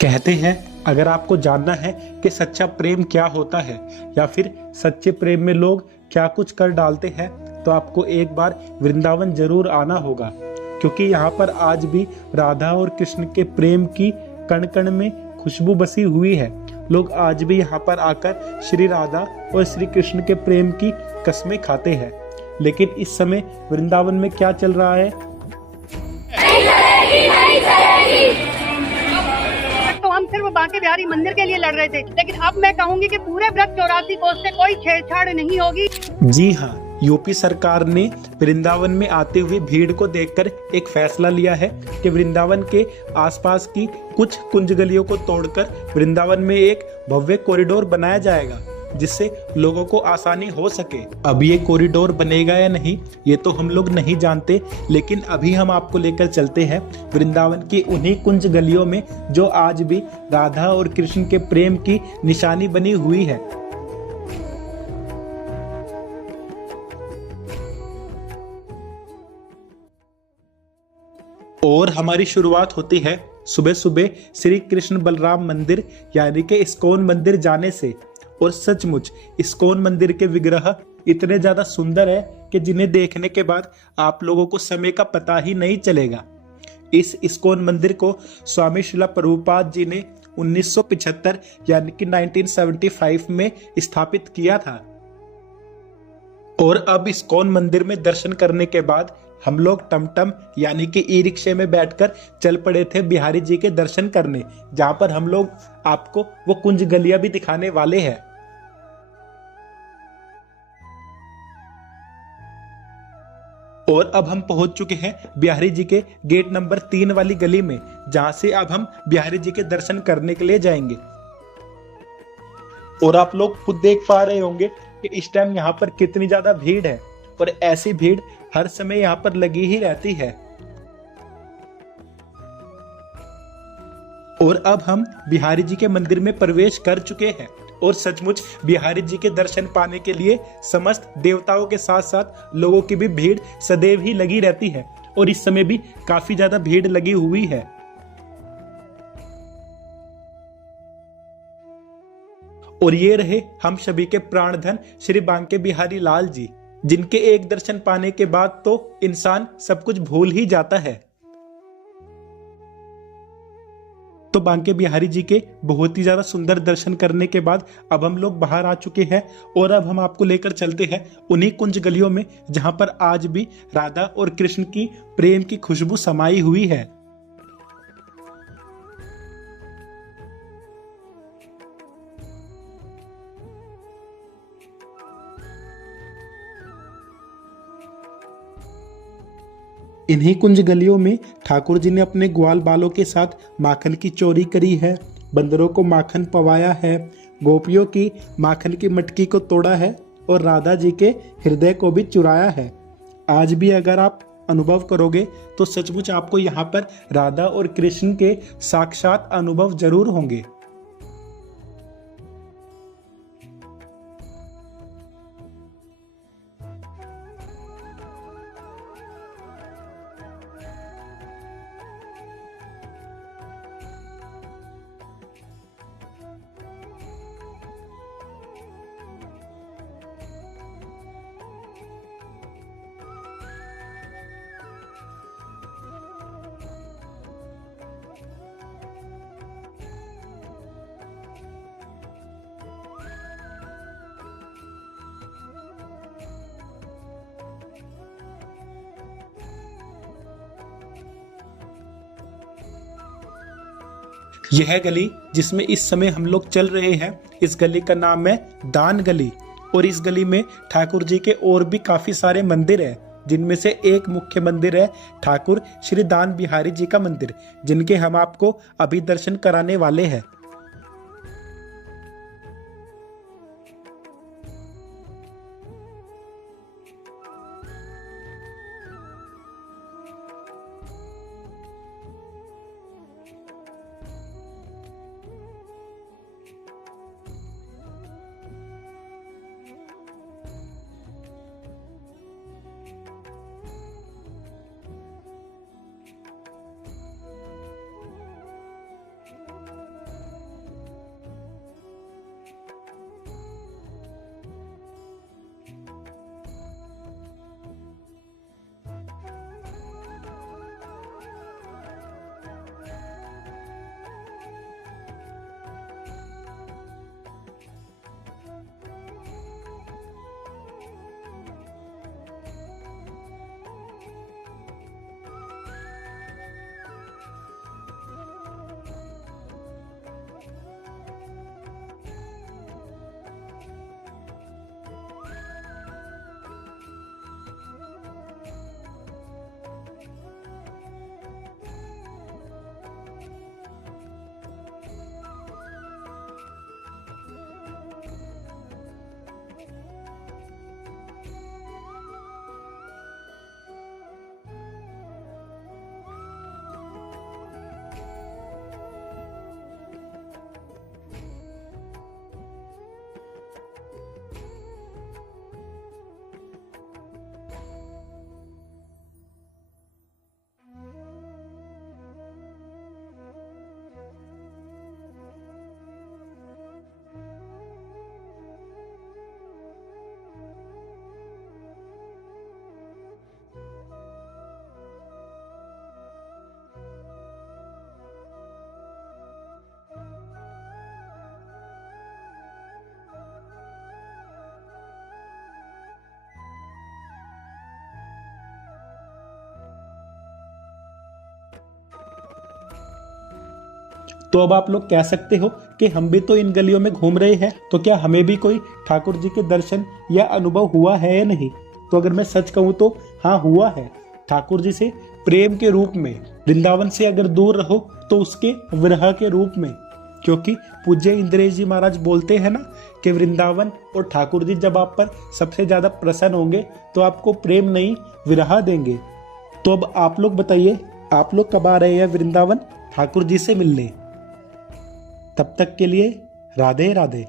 कहते हैं अगर आपको जानना है कि सच्चा प्रेम क्या होता है या फिर सच्चे प्रेम में लोग क्या कुछ कर डालते हैं, तो आपको एक बार वृंदावन जरूर आना होगा, क्योंकि यहाँ पर आज भी राधा और कृष्ण के प्रेम की कण कण में खुशबू बसी हुई है। लोग आज भी यहाँ पर आकर श्री राधा और श्री कृष्ण के प्रेम की कस्में खाते हैं। लेकिन इस समय वृंदावन में क्या चल रहा है? तो हम सिर्फ बांके बिहारी मंदिर के लिए लड़ रहे थे, लेकिन अब मैं कहूंगी कि पूरे ब्रज 84 कोस से कोई छेड़छाड़ नहीं होगी। जी हाँ, यूपी सरकार ने वृंदावन में आते हुए भीड़ को देखकर एक फैसला लिया है कि वृंदावन के आसपास की कुछ कुंज गलियों को तोड़कर वृंदावन में एक भव्य कॉरिडोर बनाया जाएगा, जिससे लोगों को आसानी हो सके। अब ये कॉरिडोर बनेगा या नहीं ये तो हम लोग नहीं जानते, लेकिन अभी हम आपको लेकर चलते हैं वृंदावन की उन्हीं कुंज गलियों में जो आज भी राधा और कृष्ण के प्रेम की निशानी बनी हुई है। और हमारी शुरुआत होती है सुबह सुबह श्री कृष्ण बलराम मंदिर यानी कि इस्कॉन मंदिर जाने से। और सचमुच इस्कॉन मंदिर के विग्रह इतने ज्यादा सुंदर है कि जिन्हें देखने के बाद आप लोगों को समय का पता ही नहीं चलेगा। इस इस्कॉन मंदिर को स्वामी शिला प्रभुपाद जी ने 1975 यानी कि 1975 में स्थापित किया था। और अब इस्कॉन मंदिर में दर्शन करने के बाद हम लोग टमटम यानी कि ई रिक्शे में बैठकर चल पड़े थे बिहारी जी के दर्शन करने, जहां पर हम लोग आपको वो कुंज गलियां भी दिखाने वाले हैं। और अब हम पहुंच चुके हैं बिहारी जी के गेट नंबर 3 वाली गली में, जहां से अब हम बिहारी जी के दर्शन करने के लिए जाएंगे। और आप लोग खुद देख पा रहे होंगे कि इस टाइम यहाँ पर कितनी ज्यादा भीड़ है, और ऐसी भीड़ हर समय यहाँ पर लगी ही रहती है। और अब हम बिहारी जी के मंदिर में प्रवेश कर चुके हैं। और सचमुच बिहारी जी के दर्शन पाने के लिए समस्त देवताओं के साथ साथ लोगों की भी भीड़ सदैव ही लगी रहती है, और इस समय भी काफी ज्यादा भीड़ लगी हुई है। और ये रहे हम सभी के प्राणधन श्री बांके बिहारी लाल जी, जिनके एक दर्शन पाने के बाद तो इंसान सब कुछ भूल ही जाता है। तो बांके बिहारी जी के बहुत ही ज्यादा सुंदर दर्शन करने के बाद अब हम लोग बाहर आ चुके हैं, और अब हम आपको लेकर चलते हैं उन्हीं कुंज गलियों में जहां पर आज भी राधा और कृष्ण की प्रेम की खुशबू समाई हुई है। इन्हीं कुंज गलियों में ठाकुर जी ने अपने ग्वाल बालों के साथ माखन की चोरी करी है, बंदरों को माखन पवाया है, गोपियों की माखन की मटकी को तोड़ा है, और राधा जी के हृदय को भी चुराया है। आज भी अगर आप अनुभव करोगे तो सचमुच आपको यहाँ पर राधा और कृष्ण के साक्षात अनुभव जरूर होंगे। यह गली जिसमें इस समय हम लोग चल रहे हैं, इस गली का नाम है दान गली। और इस गली में ठाकुर जी के और भी काफी सारे मंदिर हैं, जिनमें से एक मुख्य मंदिर है ठाकुर श्री दान बिहारी जी का मंदिर, जिनके हम आपको अभी दर्शन कराने वाले हैं। तो अब आप लोग कह सकते हो कि हम भी तो इन गलियों में घूम रहे हैं, तो क्या हमें भी कोई ठाकुर जी के दर्शन या अनुभव हुआ है या नहीं? तो अगर मैं सच कहूँ तो हाँ, हुआ है। ठाकुर जी से प्रेम के रूप में। वृंदावन से अगर दूर रहो तो उसके विरह के रूप में, क्योंकि पूज्य इंद्रेश जी महाराज बोलते हैं ना कि वृंदावन और ठाकुर जी जब आप पर सबसे ज्यादा प्रसन्न होंगे तो आपको प्रेम नहीं विरह देंगे। तो अब आप लोग बताइए, आप लोग कब आ रहे हैं वृंदावन ठाकुर जी से मिलने? तब तक के लिए राधे राधे।